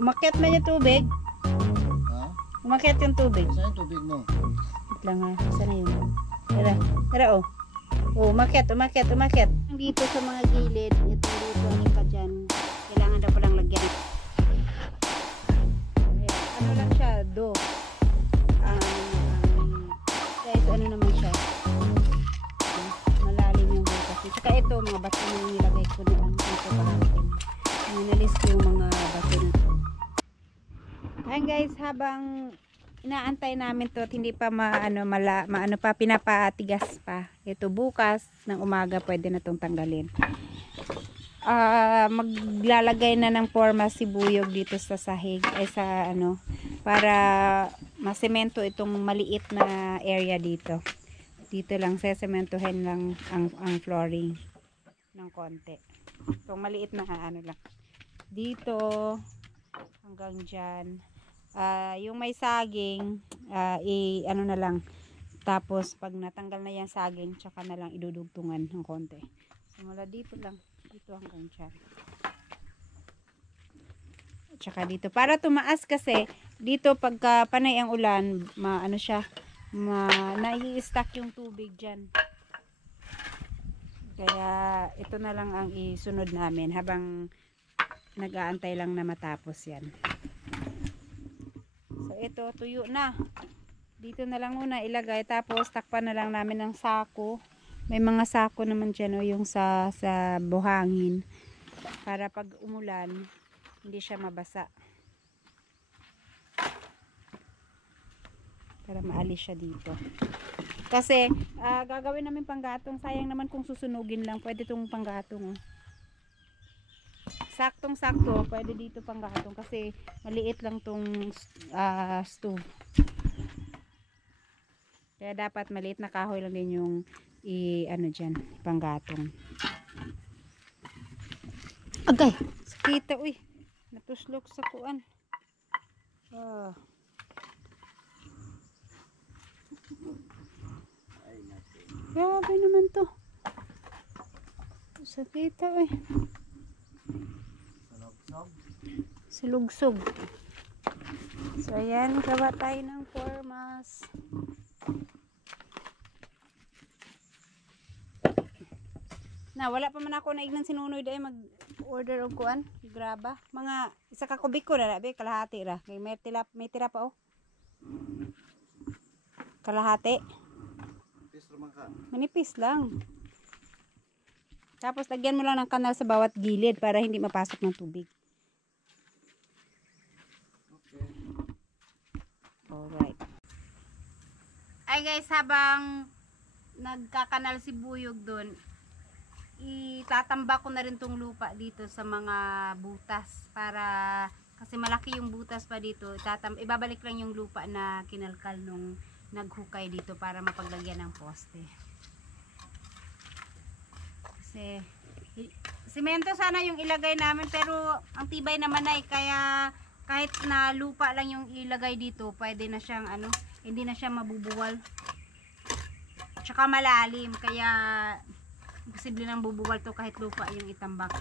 Umakyat man yung tubig. Ha? Umakyat yung tubig. Saan yung tubig mo? Wait lang ha. Saan na yun? Tara. Tara oh. Oh, umakyat. Dito sa mga gilid. Ito dito. Ano ka dyan. Kailangan daw palang lagyan. Ayan. Ano lang siya. Guys, ano naman siya. Malalim yung butas. Tsaka ito, mga bato na nilagay ko noon. Dito kahapon. Minalis ko yung mga bato na to. Ayan guys, habang inaantay namin to at hindi pa maano pa pinapatigas pa. Ito bukas ng umaga pwede na tong tanggalin. Maglalagay na ng forma si Buyog dito sa sahig ay sa ano para masemento itong maliit na area dito. Dito lang sesementohin lang ang flooring ng konti. Itong maliit na ano lang. Dito hanggang diyan. Yung may saging ano na lang, tapos pag natanggal na yung saging tsaka na lang idudugtungan ng konti. Simula dito lang, dito hanggang dyan, tsaka dito para tumaas kasi dito pagka panay ang ulan ano siya nai-stack yung tubig dyan, kaya ito na lang ang isunod namin habang nag-aantay lang na matapos yan. So ito tuyo na. Dito na lang muna ilagay tapos takpan na lang namin ng sako. May mga sako naman dyan yung sa buhangin para pag umulan hindi siya mabasa. Para maalis siya dito. Kasi gagawin namin panggatong. Sayang naman kung susunugin lang. Pwede itong panggatong. Saktong sakto pwede dito panggatong kasi maliit lang tong stove, kaya dapat maliit na kahoy lang din yung ano dyan panggatong. Agay sakita, uy natuslok sa kuan. Grabe naman to, sakita uy. Silugsog. So ayan, gawa tayo ng formas. Wala pa man ako naignan sinunoy dahil mag-order og kuan, graba. Mga isa ka kubik ko na be, kalahati ra. Kay may tira pa oh. Kalahati. Manipis lang. Tapos lagyan mo lang ng kanal sa bawat gilid para hindi mapasok ng tubig. Alright. Ay guys, habang nagkakanal si Buyog doon, itatambak ko na rin tong lupa dito sa mga butas para kasi malaki yung butas pa dito. Ibabalik lang yung lupa na kinalkal nung naghukay dito para mapaglagyan ng poste. Kasi simento sana yung ilagay namin pero ang tibay naman ay kaya kahit na lupa lang yung ilagay dito, pwede na siyang ano, hindi na siya mabubuwal. Tsaka malalim, kaya posible nang bubuwal to kahit lupa yung itambak.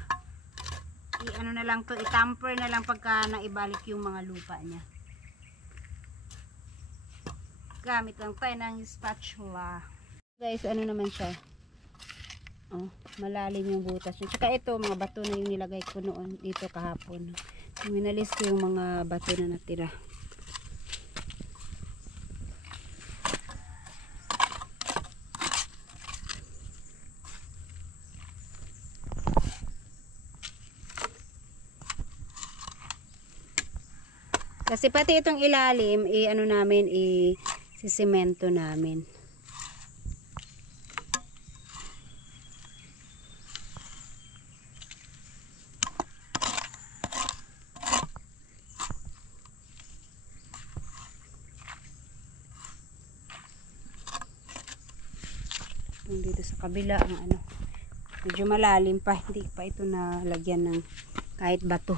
Ano na lang to, itamper na lang pagka naibalik yung mga lupa niya. Gamit lang tayo ng spatula. Guys, ano naman siya? Oh, malalim yung butas niya. Tsaka ito, mga bato na yung nilagay ko noon dito kahapon. Minalis ko yung mga bato na natira. Kasi pati itong ilalim, ano namin, sisemento namin. Dito sa kabila ang ano, medyo malalim pa, hindi pa ito nalagyan ng kahit bato.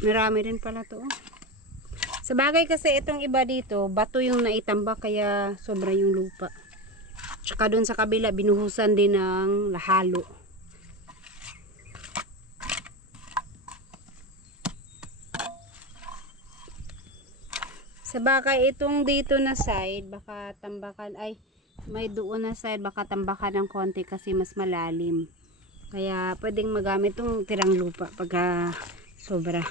Marami rin pala to. Oh. Sa bagay kasi itong iba dito, bato yung naitambak kaya sobra yung lupa. Tsaka doon sa kabila, binuhusan din ng lahalo. Sa bagay itong dito na side, baka tambakan, ay may doon na side, baka tambakan ng konti kasi mas malalim. Kaya pwedeng magamit itong tirang lupa pagka sobra.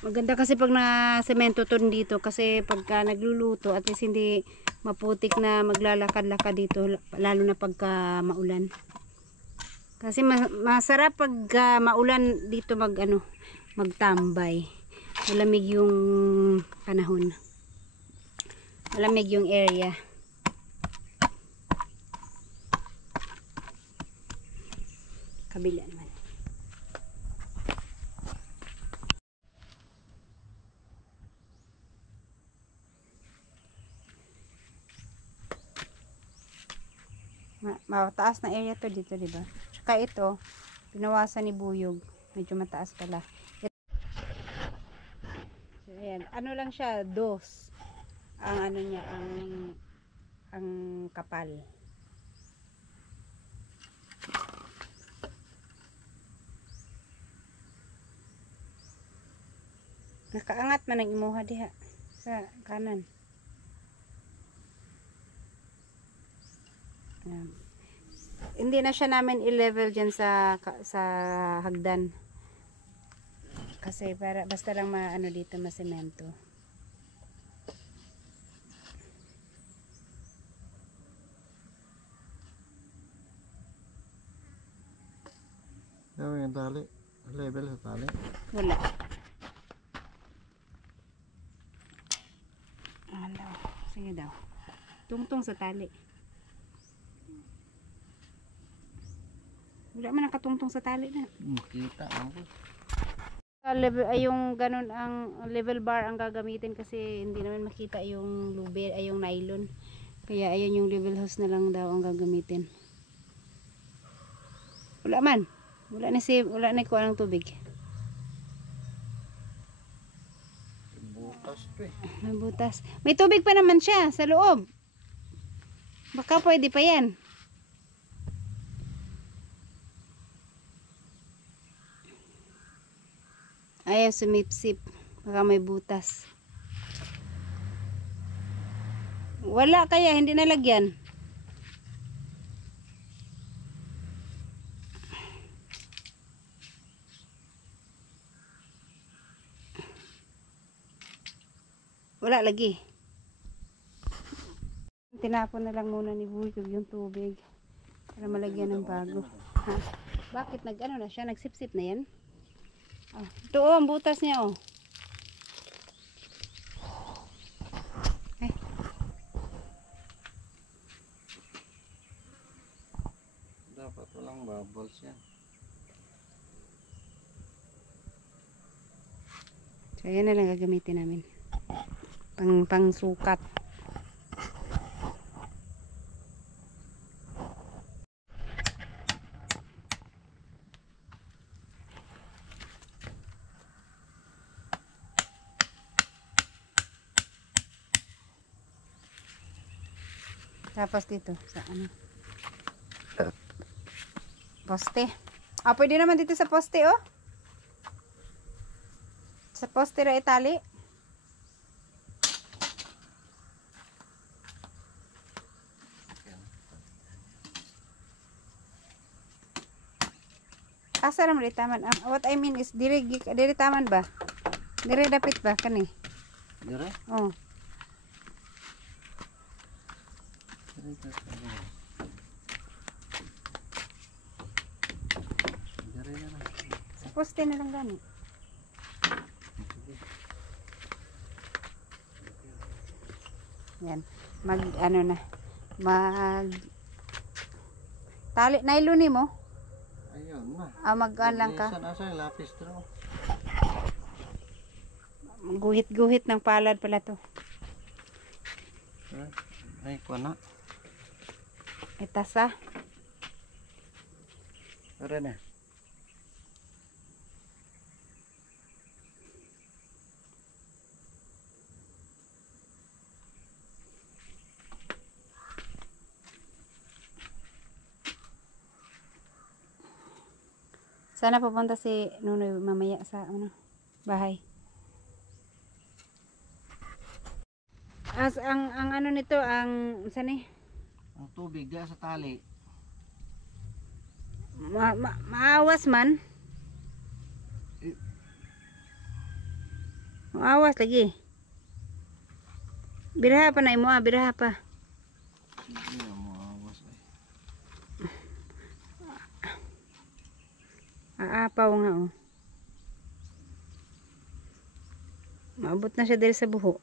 Maganda kasi pag na-semento to dito kasi pagka nagluluto at least hindi maputik na maglalakad-lakad dito lalo na pagka maulan. Kasi masarap pag maulan dito magtambay. Malamig yung panahon. Malamig yung area. Kabila naman. Mataas na area to dito, di ba? Tsaka ito, pinawasan ni Buyog. Medyo mataas pala. So, ayan. Ano lang siya, dos. Ang ano niya, ang kapal. Nakaangat man ang imuha diha sa kanan. Hindi na siya namin i-level dyan sa hagdan. Kasi basta lang dito masemento. Yung tali, level sa tali. Wala. Ano? Sige daw. Tungtong sa tali. Wala man nakatungtong sa tali na. Makita ako. Level ay yung ganun ang level bar ang gagamitin kasi hindi naman makita yung lube ay yung nylon. Kaya ayun yung level hose na lang daw ang gagamitin. Wala man. Wala na kuha ng tubig. Butas to eh. May butas. May tubig pa naman siya sa loob. Baka pwede pa yan. Ayaw sumipsip. Baka may butas. Wala kaya, hindi nalagyan. Wala lagi. Tinapon na lang muna ni Buyog yung tubig. Para malagyan ng bago. Ha? Bakit na siya? Nagsipsip na yan? Oh, ito ang butas niya oh. Ay. Dapat walang bubbles yan. So yan na lang gagamitin namin. Pang sukat. Tapos dito sa poste. Ah, pwede naman dito sa poste oh. Sa poste ra itali. Asa ra man taman? What I mean is diri taman ba? Diri dapit ba kani? Dire? Oh. Dire na lang. Sa poste na lang gani. Yan. Mag tali nylon ni mo. Ayun na. Mag-an lang ka. Asa lapis draw. Guhit-guhit ng palad pala to. Ay, kuha na. Itasa. Tara na. Sana pupunta si Nunoy mamaya sa ano, bahay. Ang ano nito, ang saan eh? Ang tubig diyan sa tali. Maawas man. Maawas lagi. Biraha pa na imo, biraha pa. Sige, mo awas ay. Aapaw nga oh. Maabot na siya dahil sa buho.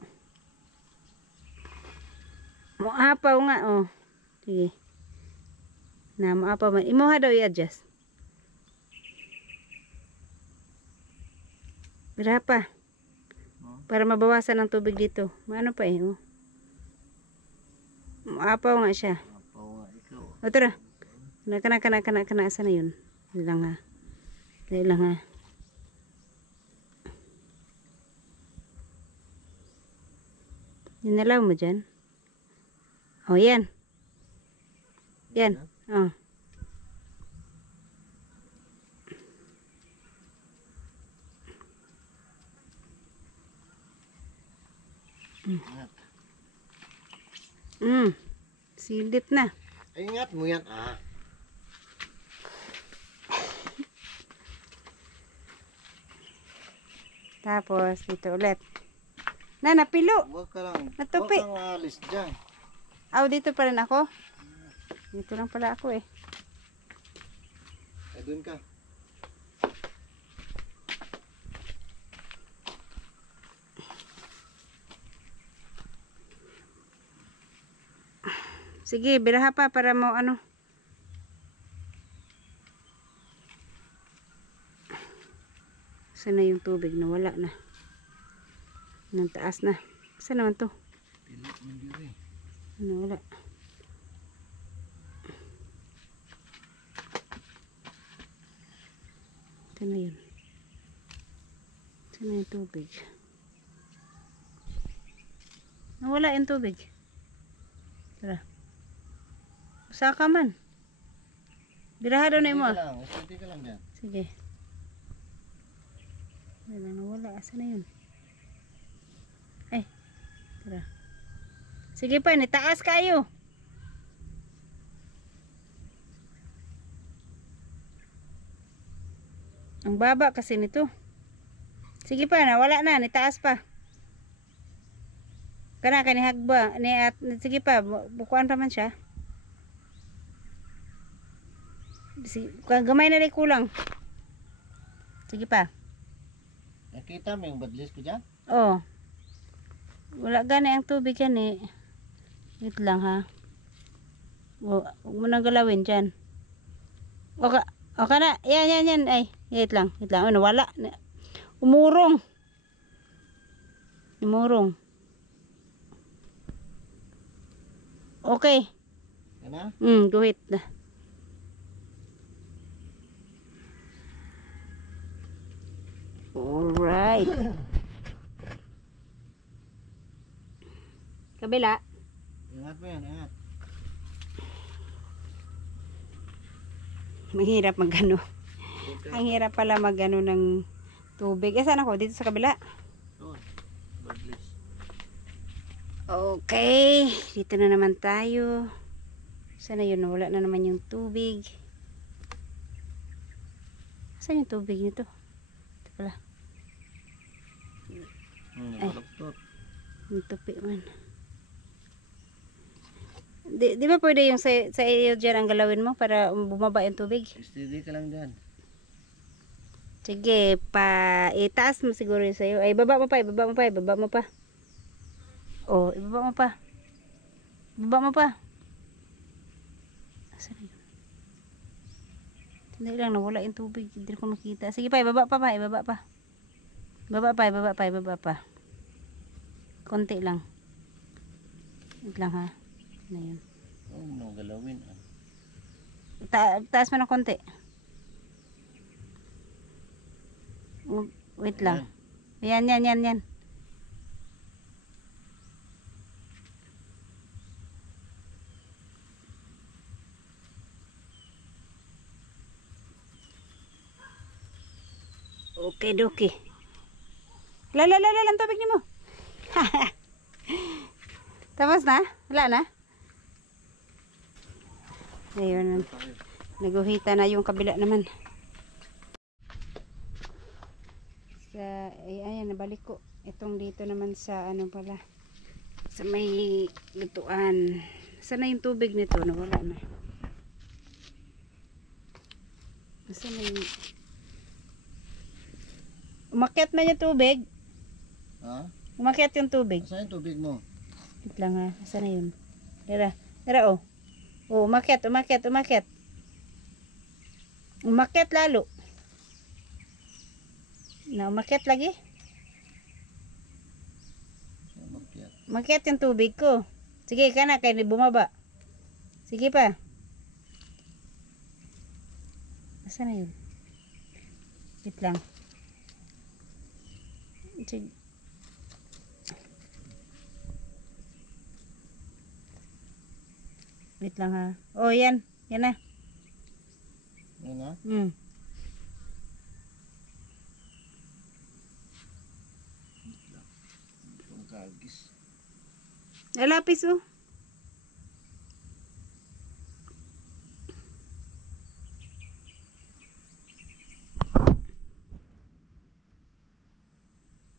Maapaw nga oh. Sige. Na maapaw man. Imuha daw i-adjust. Biraha pa. Para mabawasan ang tubig dito. Maano pa eh oh. Maapaw nga siya. Apaw nga ikaw. O tara. Kana. Asa na yun? Dahil lang ha. Dahil lang ha. Inalaw mo dyan. O yan. Yan. O. Ingat. Silip na. Ay, ingat mo yan ah. Tapos, dito ulit. Na, napilo. Huwag ka lang. Natupi. Huwag kang alis dyan. Aw, dito pa rin ako. Dito lang pala ako eh. Ay, dun ka. Sige, biraha pa para mo ano. Saan na yung tubig? Nawala na. Nang taas na. Saan naman to? Pili mo diri. Nawala. Saan na yun? Saan na yung tubig? Nawala yung tubig. Tara. Usaka man. Biraha daw na mo. Hindi ka lang. Hindi ka lang dyan. Sige. Wala, nawala. Asa na yun? Ay. Tara. Sige pa, nitaas kayo. Ang baba kasi nito. Sige pa, nawala na. Nitaas pa. Kana kanihagba. Sige pa, bukuan pa man siya. Sige, gamay na rin kulang. Sige pa. Nakita mo yung badlis ko dyan? Oh. Wala gani ang tubig yan eh. Wait lang ha. Huwag mo nang galawin dyan. Okay na. Yan. Ay, wait lang. Ano, wala. Umurong. Okay. Yan na? Guhit na. Alright. Kabila. Ingat mo yan, ingat. Mahirap magano. Okay. Ang hirap pala magano ng tubig. Saan ako? Dito sa kabila. Doon. Badlis. Okay. Dito na naman tayo. Sana yun? Wala na naman yung tubig. Saan yung tubig nito? Ito pala. Baluktot. Yung tupi man. Di ba pwede yung sa iyo dyan ang galawin mo para bumaba yung tubig? Steady ka lang dyan. Sige, itaas mo siguro yung sa'yo. Ay, ibaba mo pa. Oh, ibaba mo pa. Asan yun? Hindi lang, nawala yung tubig. Hindi ko makita. Sige pa, ibaba pa. Ibaba pa. Konti lang. Wait lang ha. Na yun. Oh, no, galawin ah. Taas mo ng konti. Wait lang. Yan. Okay, doki. Ang tubig ni mo. Tapos na? Wala na? Ayun. Naguhita na yung kabila naman. Ayan, nabalik ko. Itong dito naman sa ano pala. Sa may lutuan. Saan na yung tubig nito? Nawala na. Saan na yung... Umakyat na yung tubig. Ha? Umakyat yung tubig. Saan yung tubig mo? Wait lang ha. Saan na yun? Tira oh. Oh, umakyat. Umakyat lalo. Na umakyat lagi. Umakyat yung tubig ko. Sige ka na, kaya bumaba. Sige pa. Nasaan na yun? Wait lang. Sige. Wait lang ha. Oh, yan. Yan na. Yan na? Ang kagis. Lapis oh.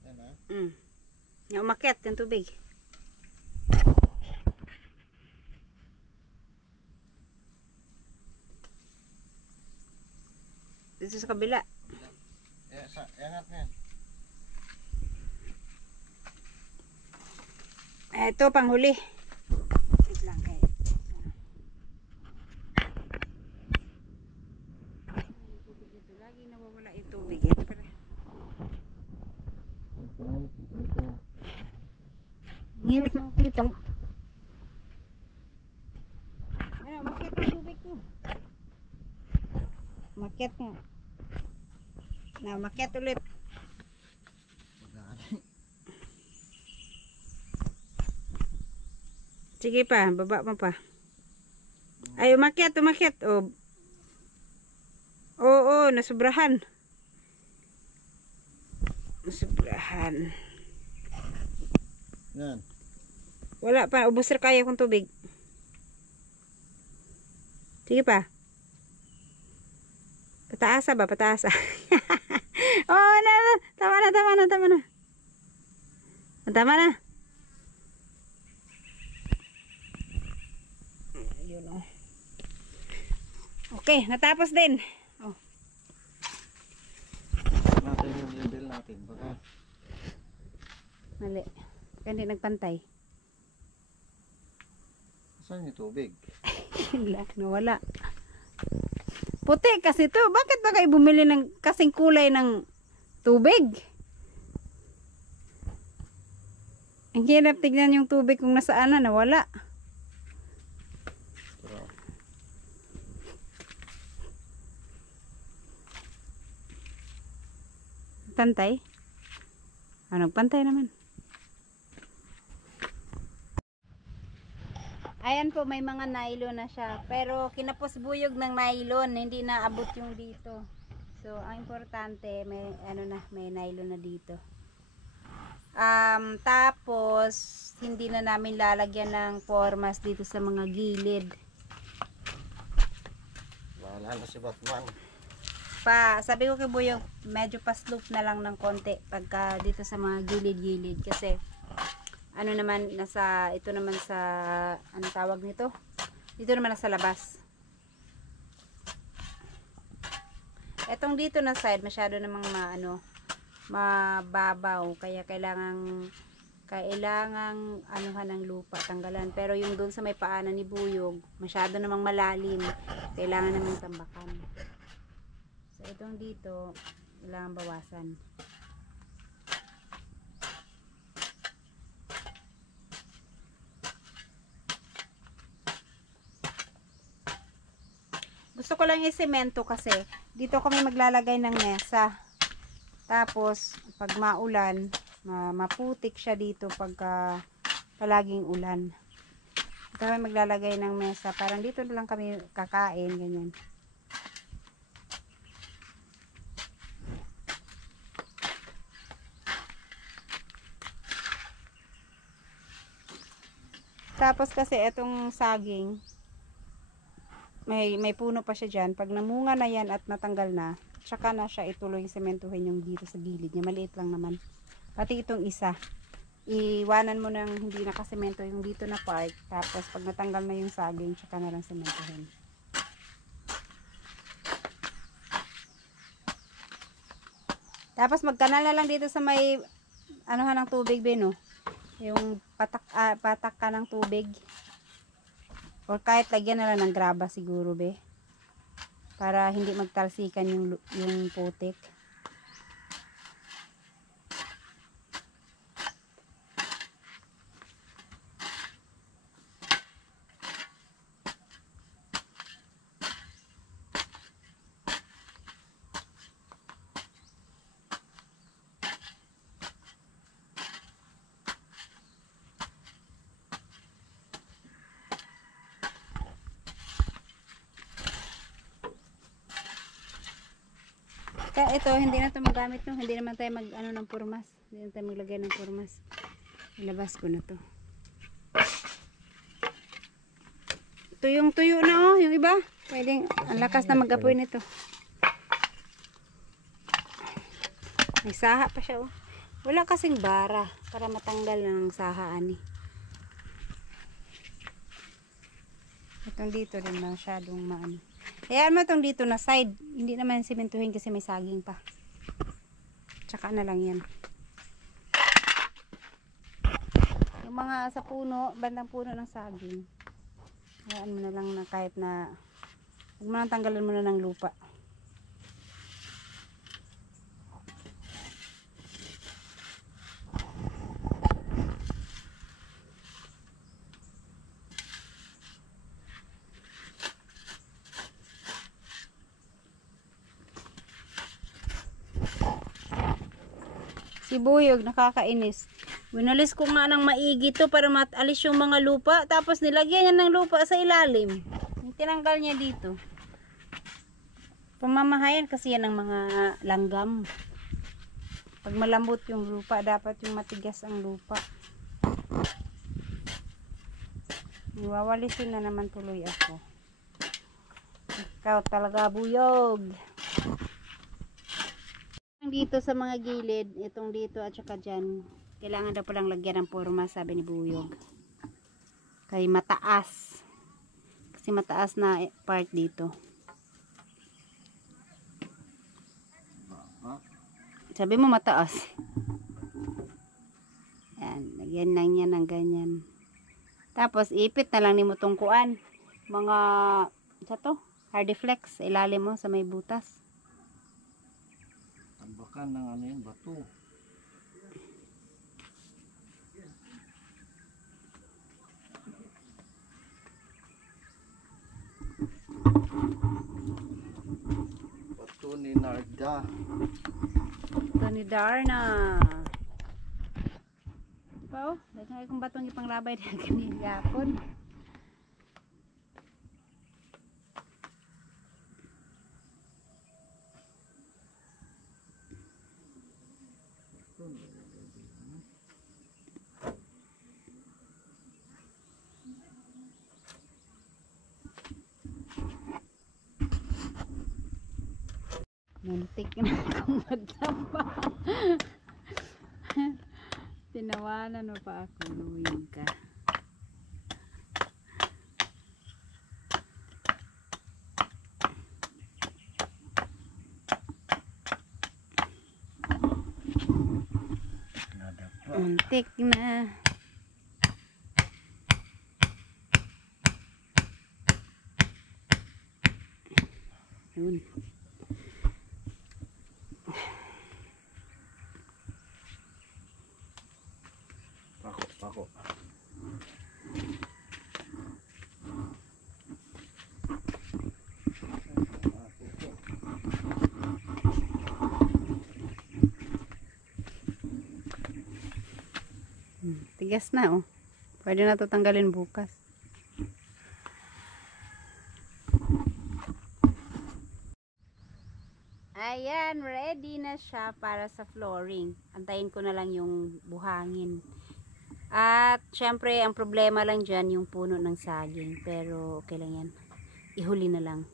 Yan na? Yung umakyat yung tubig. Dito sa kabila. Yangat na yan. Ito panghuli. Wait lang kayo. Dito lagi nawawala yung tubig. Ito pala. Ngirit mo dito. Ano, umakyat yung tubig ko. Umakyat nga. Na, umakyat ulit. Sige pa, baba mo pa. Ay, umakyat. Oh. Oo, nasubrahan. Yan. Wala pa, ubos na kaya kong tubig. Sige pa. Pataasa ba? Pataasa. Oh, na. Tama na. Tama na. Ayun oh. Okay, natapos din. Oh. Natin yung level natin. Baka. Mali. Kaya hindi nagpantay. Saan yung tubig? Nawala. Puti kasi to. Bakit ba kayo bumili ng kasing kulay ng tubig? Ang hirap tignan yung tubig kung nasaan na. Nawala. Pantay? Pantay naman. Ayan po, may mga nylon na siya. Pero kinapos buyog ng nylon, hindi naabot yung dito. So, ang importante, may nylon na dito. Tapos, hindi na namin lalagyan ng formas dito sa mga gilid. Bahala na si Batman. Sabi ko kay Buyog, medyo pa-slope na lang ng konti pagka dito sa mga gilid-gilid. Kasi, ito naman sa, anong tawag nito? Dito naman nasa labas. Etong dito na side, masyado namang mababaw. Kaya kailangang anuhan ng lupa, tanggalan. Pero yung doon sa may paanan ni Buyog, masyado namang malalim. Kailangan namang tambakan. So, itong dito, kailangan bawasan. Gusto ko lang i-semento kasi dito kami maglalagay ng mesa. Tapos, pag maulan, maputik siya dito pagka palaging ulan. Ito kami maglalagay ng mesa. Parang dito na lang kami kakain, ganyan. Tapos kasi itong saging, may puno pa siya dyan. Pag namunga na yan at natanggal na, tsaka na siya ituloy sementuhin yung dito sa gilid niya. Maliit lang naman. Pati itong isa. Iwanan mo ng hindi nakasemento yung dito na part. Tapos pag natanggal na yung saging, tsaka na lang sementuhin. Tapos magkanal na lang dito sa may anuhan ng tubig, Beno. Yung patak ka ng tubig. Or kahit lagyan na lang ng graba siguro, be. Para hindi magtalsikan yung putik. Kaya ito, hindi na ito magamit no. Hindi naman tayo ng purmas. Hindi na tayo maglagay ng purmas. Ilabas ko na to. Tuyong-tuyo na yung iba. Pwedeng, ang lakas na mag-apoy nito. May saha pa siya Wala kasing bara para matanggal ng sahaan Itong dito din masyadong maano. Hayaan mo itong dito na side. Hindi naman simentuhin kasi may saging pa. Tsaka na lang yan. Yung mga sa puno, bandang puno ng saging. Hayaan mo na lang na kahit na huwag mo nang tanggalan mo na ng lupa. Si Buyog, nakakainis. Winalis ko nga ng maigi to para matalis yung mga lupa. Tapos nilagyan niya ng lupa sa ilalim. Tinanggal niya dito. Pamamahayan kasi yan ng mga langgam. Pag malambot yung lupa, dapat yung matigas ang lupa. Iwawalisin na naman tuloy ako. Ikaw talaga, Buyog. Dito sa mga gilid, itong dito at saka dyan, kailangan daw palang lagyan ng porma, sabi ni Buyog. Kaya mataas. Kasi mataas na part dito. Sabi mo mataas. Yan, lagyan lang yan ng ganyan. Tapos ipit na lang ni mo tong kuan. Mga, sa to? Hardiflex, ilalim mo sa may butas. Tambakan ng ano yun, bato. Bato ni Narda. Ito ni Darna. Diba oh? Dahil kung batong ipanglabay na ganyan yapon. Muntik na akong madapa. Tinawanan mo pa ako. Luwing ka. Muntik na. Yun. Pako. Tigas na, oh. Pwede na ito tanggalin bukas. Ayan, ready na siya para sa flooring. Antayin ko na lang yung buhangin. At, syempre, ang problema lang dyan, yung puno ng saging. Pero, okay lang yan. Ihuli na lang.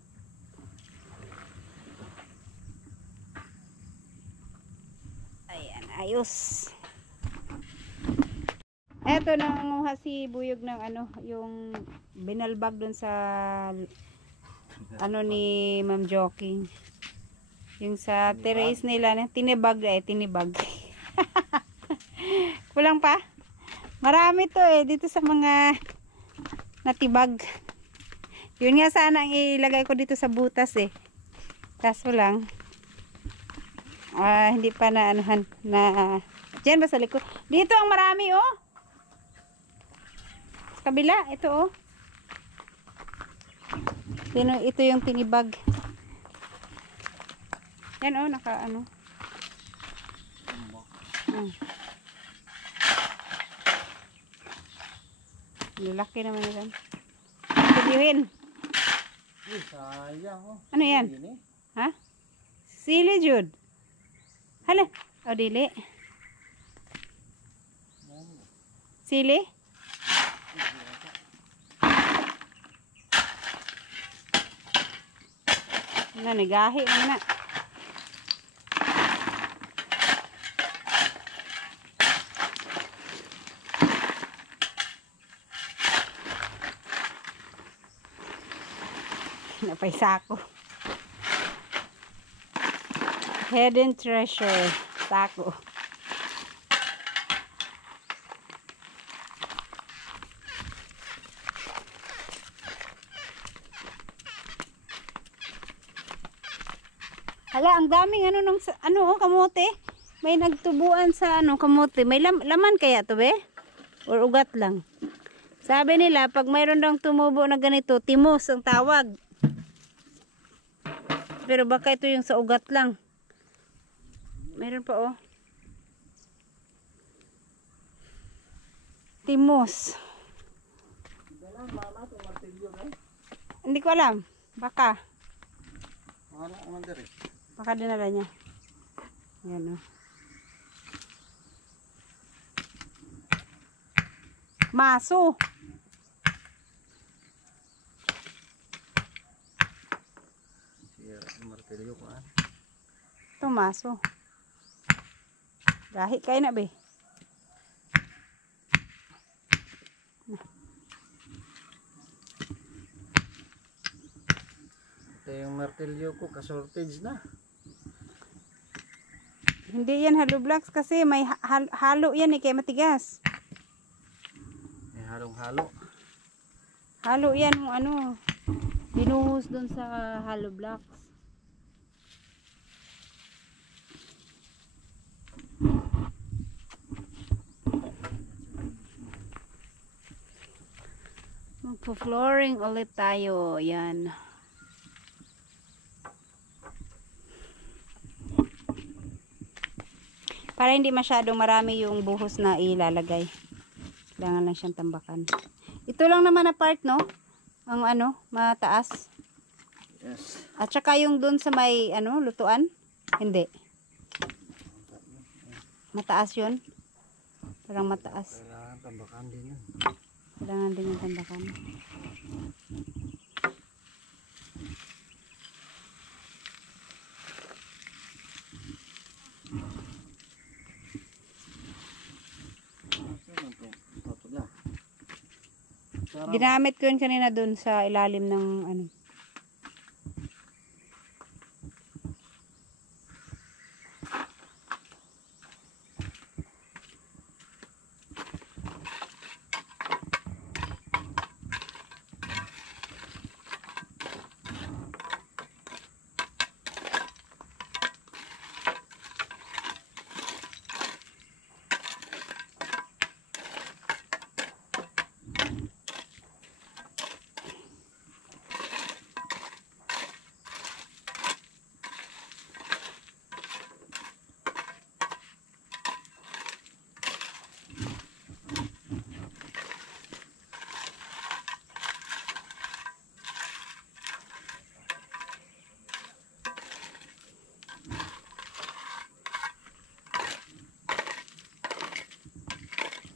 Ayan, ayos. Eto, nanguha si Buyog ng ano, yung binalbag dun sa ano ni Ma'am Joking. Yung sa terrace nila, tinibag tinibag. Kulang pa? Marami to dito sa mga natibag. Yun nga sana ang ilagay ko dito sa butas Kaso lang, hindi pa na anuhan na dyan ba sa likod? Dito ang marami sa kabila, ito ito yung tinibag. Yan naka ano. Lalaki naman yan. Sabihin. Sayang Ano yan? Ha? Sili jud. Hala. Dili. Sili? Nagahi mo na. Napay sako. Hidden treasure. Sako. Hala, ang daming kamote. May nagtubuan sa kamote. May laman kaya to be? Or ugat lang? Sabi nila, pag mayroon daw tumubo na ganito, timos ang tawag. Pero baka ito yung sa ugat lang. Mayroon pa Timos. Hindi ko alam. Baka. Baka dinala niya. Ayan Maso. Martilyo ko Ito maso. Gahi kayo na be. Ito yung martilyo ko, ka-shortage na. Hindi yan hollow blocks kasi may halo yan kaya matigas. May halong-halo. Halo yan yung binuhos dun sa hollow blocks. Magpo-flooring ulit tayo. Yan. Para hindi masyadong marami yung buhos na ilalagay. Kailangan lang siyang tambakan. Ito lang naman na part, no? Ang mataas. Yes. At saka yung dun sa may lutuan. Hindi. Mataas yun. Parang mataas. Kailangan tambakan din yun. Kailangan din yung tambakan. Ginamit ko yun kanina dun sa ilalim ng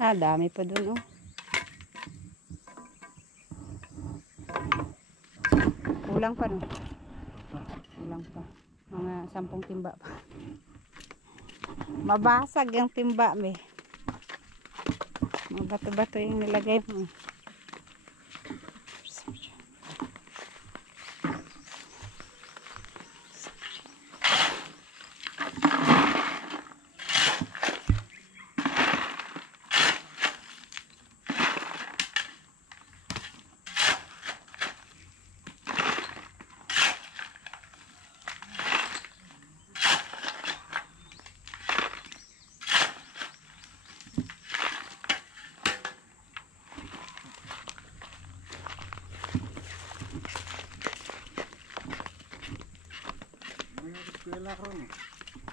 Ah, dami pa dun, oh. Kulang pa, no? Kulang pa. Mga 10 timba pa. Mabasag yung timba, me. Mga bato-bato yung nilagay mo. Eskwela ko no.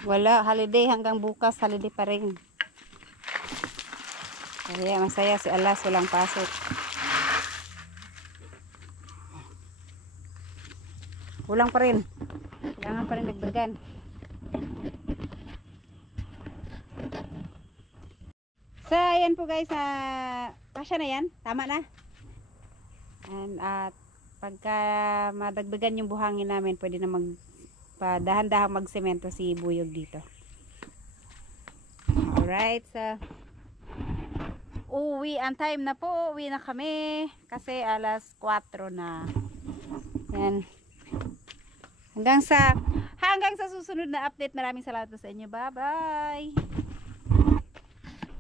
Wala, holiday hanggang bukas, holiday pa rin. Kaya masaya si Alas, walang pasok. Kulang pa rin. Kailangan pa rin dagdagan. So, ayan po guys, kasya na yan. Tama na. At pagka madagdagan yung buhangin namin, pwede na dahan-dahang magsemento si Buyog dito. Alright, so uwi ang time na po. Uwi na kami kasi alas 4 na. Yan. Hanggang sa susunod na update. Maraming salamat po sa inyo. Bye-bye.